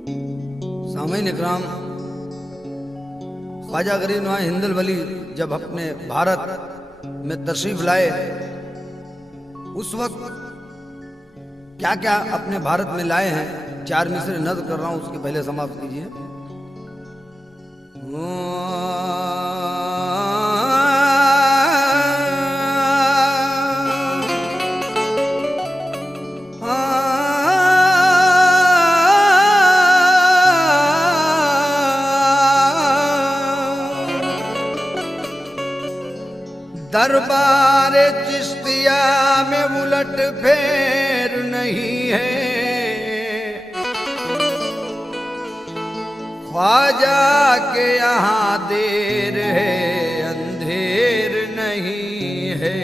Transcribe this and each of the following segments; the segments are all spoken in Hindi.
सामईन इकराम, ख्वाजा गरीब नवाज हिंदल वली जब अपने भारत में तशरीफ लाए, उस वक्त क्या क्या अपने भारत में लाए हैं, 4 मिसरे नज़्म कर रहा हूं, उसके पहले समाप्त कीजिए। दरबार चिश्तिया में उलट फेर नहीं है, ख्वाजा के यहाँ देर है अंधेर नहीं है।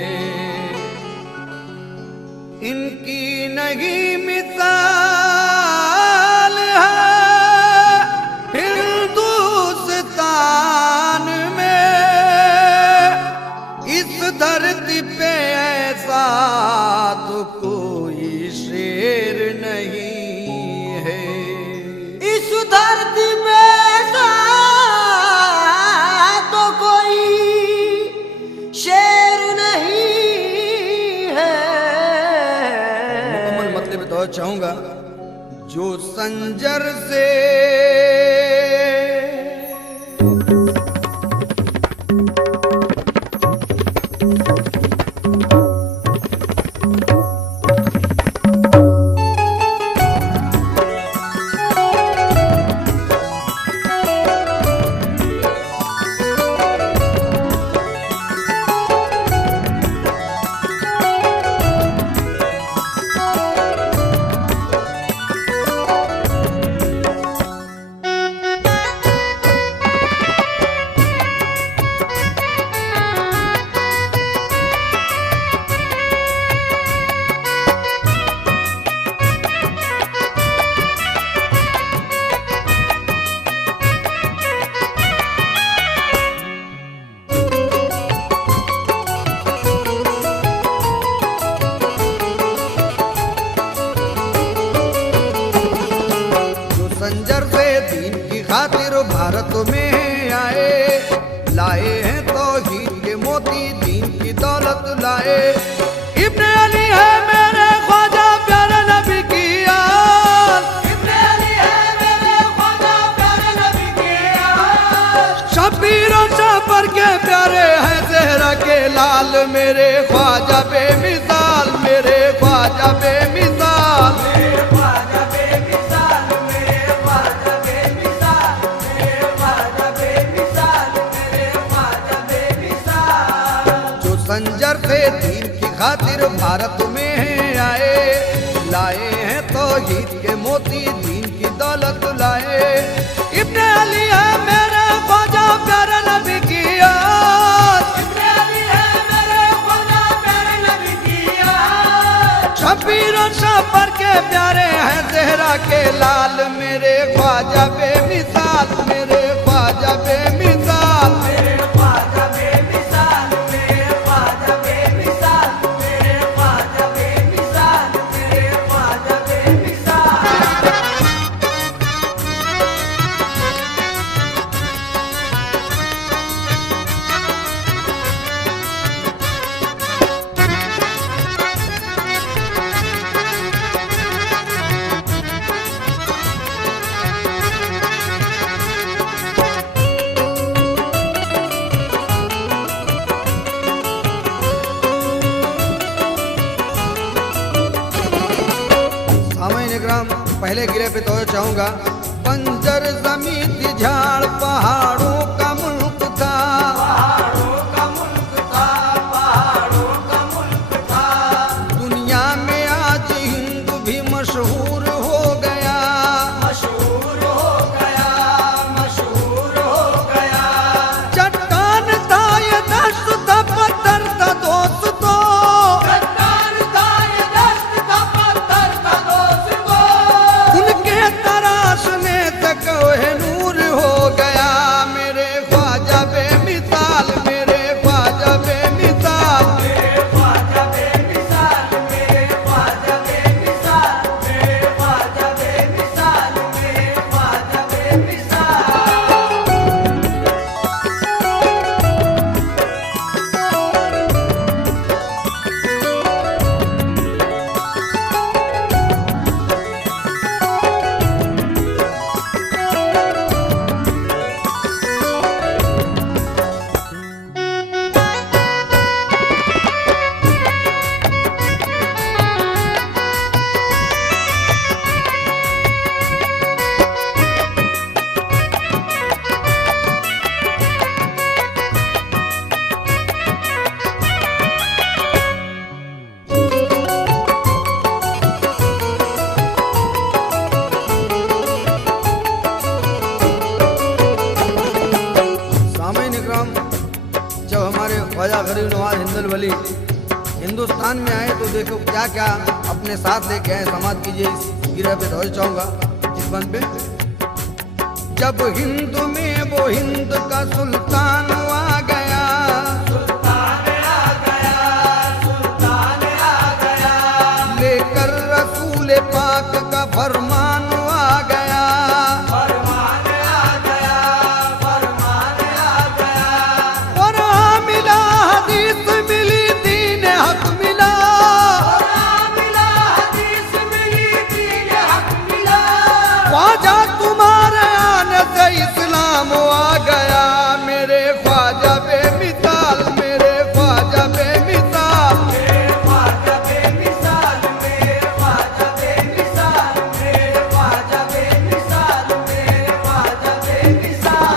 इनकी नहीं मिसाल है हिंदुस्तान में, इस धरती पे ऐसा तो कोई शेर नहीं है। इस धरती पे ऐसा तो कोई शेर नहीं है। मुकम्मल मतलब तो चाहूंगा, जो संजर से संजर से दीन की खातिर भारत में आए, लाए हैं तौहीद के मोती, दीन की दौलत लाए। इब्ने अली है मेरे ख्वाजा प्यारे नबी की आल, इब्ने अली है मेरे ख्वाजा प्यारे नबी की आल। शबीर और शापर के प्यारे हैं ज़हरा के लाल, मेरे ख्वाजा बेमिसाल, मेरे ख्वाजा बेमिसाल, मेरे ख्वाजा बेमिसाल, मेरे ख्वाजा बेमिसाल, मेरे ख्वाजा बेमिसाल, मेरे ख्वाजा बेमिसाल। जो संजर से दीन की खातिर भारत में आए, लाए हैं तौहीद के मोती, दीन की दौलत लाए। इब्ने अली है मेरे ख्वाजा प्यारे नबी की आल, इब्ने अली है मेरे ख्वाजा प्यारे नबी की आल। शबीर और शापर के प्यारे हैं ज़हरा के लाल, मेरे ख्वाजा बेमिसाल, मेरे ख्वाजा बेमिसाल, मेरे ख्वाजा बेमिसाल, मेरे ख्वाजा बेमिसाल, मेरे ख्वाजा बेमिसाल, मेरे ख्वाजा बेमिसाल। सामईन इकराम, पहले गिरे पे तो चाहूंगा, बंजर ज़मीन थी, झाड़ पहाड़ों का मुल्क था, पहाड़ों का मुल्क था, पहाड़ों का मुल्क था। दुनिया में आज हिंद भी मशहूर हो गया, मशहूर हो गया, मशहूर हो गया। चट्टान था ये दश्त था, पत्थर था दोस्तों, चट्टान था ये दश्त था, पत्थर था दोस्तों। उनके तराशने तक वह नूर हो गया, मेरे गरीब नवाज हिंदुल वली हिंदुस्तान में आए तो देखो क्या क्या अपने साथ लेके आए, समाज कीजिए। इस गिरह पे धोज चाहूंगा इस बंद पे। जब हिंद में वो हिंद का सुल्तान आ गया, सुल्तान आ गया, सुल्तान आ गया, लेकर रसूल पाक का फरमान आ गया, फरमान आ गया, फरमान आ गया। और मिला हदीस मिली दीन हक मिला, मिला हदीस मिली दीन हक मिला। ख्वाजा तुम्हारे आने से इस्लाम आ गया। मेरे ख्वाजा बेमिसाल, मेरे ख्वाजा बेमिसाल, मेरे ख्वाजा बेमिसाल, मेरे ख्वाजा बेमिसाल, मेरे ख्वाजा बेमिसाल, मेरे ख्वाजा बेमिसाल।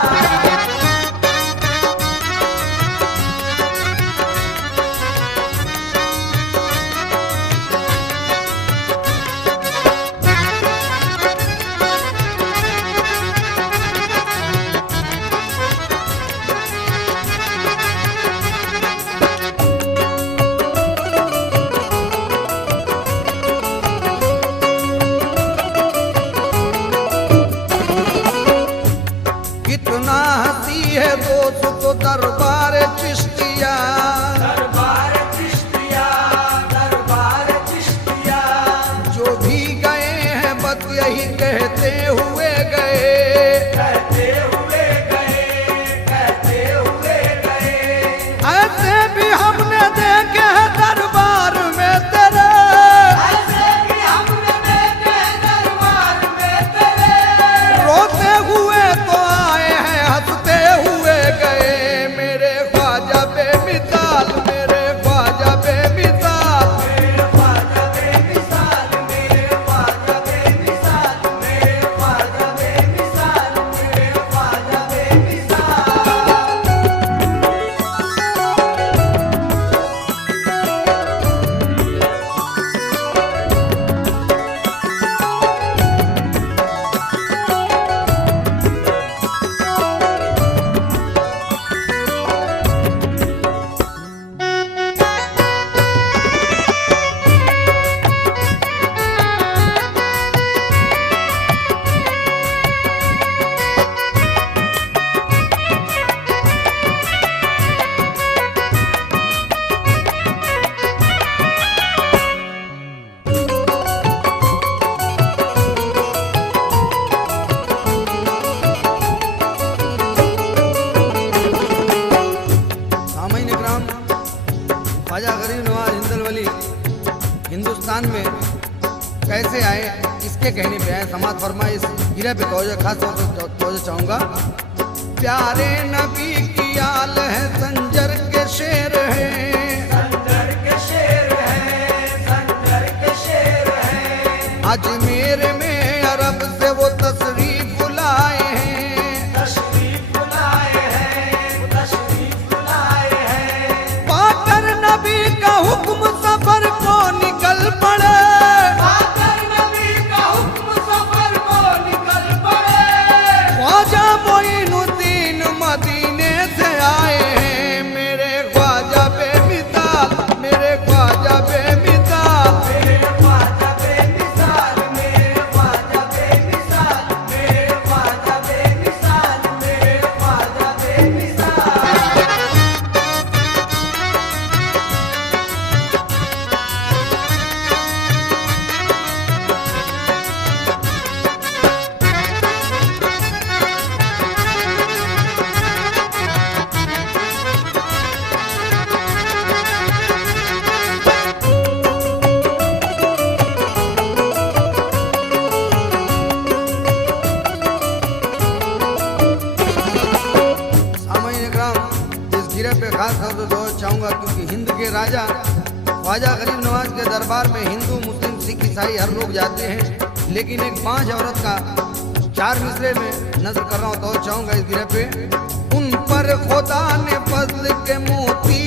कितना हंसी है दोस्त दरबार चिश्तिया, दरबार चिश्तिया, दरबार चिश्तिया, जो भी गए हैं बस यही कहते हुए गए। कहते हुए गए, कहते हुए गए। ऐसे भी हमने देखे हैं दरबार में तेरे, ऐसे भी हमने देखे दरबार में तेरे। रोते हुए तो आए हैं हंसते हुए गए। मेरे ख्वाजा बेमिसाल, मेरे ख्वाजा बेमिसाल, मेरे ख्वाजा बेमिसाल, मेरे ख्वाजा बेमिसाल, मेरे ख्वाजा बेमिसाल, मेरे ख्वाजा बेमिसाल। सामईन इकराम, ख्वाजा गरीब नवाज हिंदुल वली हिंदुस्तान में कैसे आए इसके कहने पे आए। समाज फरमाए इस गिरह पे तवज्जो, खास तौर पर तवज्जो चाहूंगा। प्यारे नबी की आल है, संजर के शेर है, संजर के शेर है, संजर के शेर है। अजमेर में अरब से वो तशरीफ लाए हैं, तशरीफ लाए हैं, तशरीफ लाए हैं। पाकर नबी का हुक्म सफर को निकल पड़े। आकर नबी का हुक्म सफर को निकल पड़े। ख्वाजा मोइनुद्दीन मदीने से आए हैं। मेरे ख्वाजा बेमिसाल, मेरे ख्वाजा बेमिसाल, मेरे ख्वाजा बेमिसाल, मेरे ख्वाजा बेमिसाल, मेरे ख्वाजा बेमिसाल, मेरे ख्वाजा बेमिसाल। सामईन इकराम, इस गिरह पे खास तौर से जोर चाहूंगा क्योंकि हिंद के राजा ख्वाजा गरीब नवाज के दरबार में हिंदू मुस्लिम सिख ईसाई हर लोग जाते हैं, लेकिन एक 5 औरत का 4 मिसरे में नजर कर रहा हूँ तो चाहूंगा इस गिरह पे। उन पर खुदा ने फजल के मोती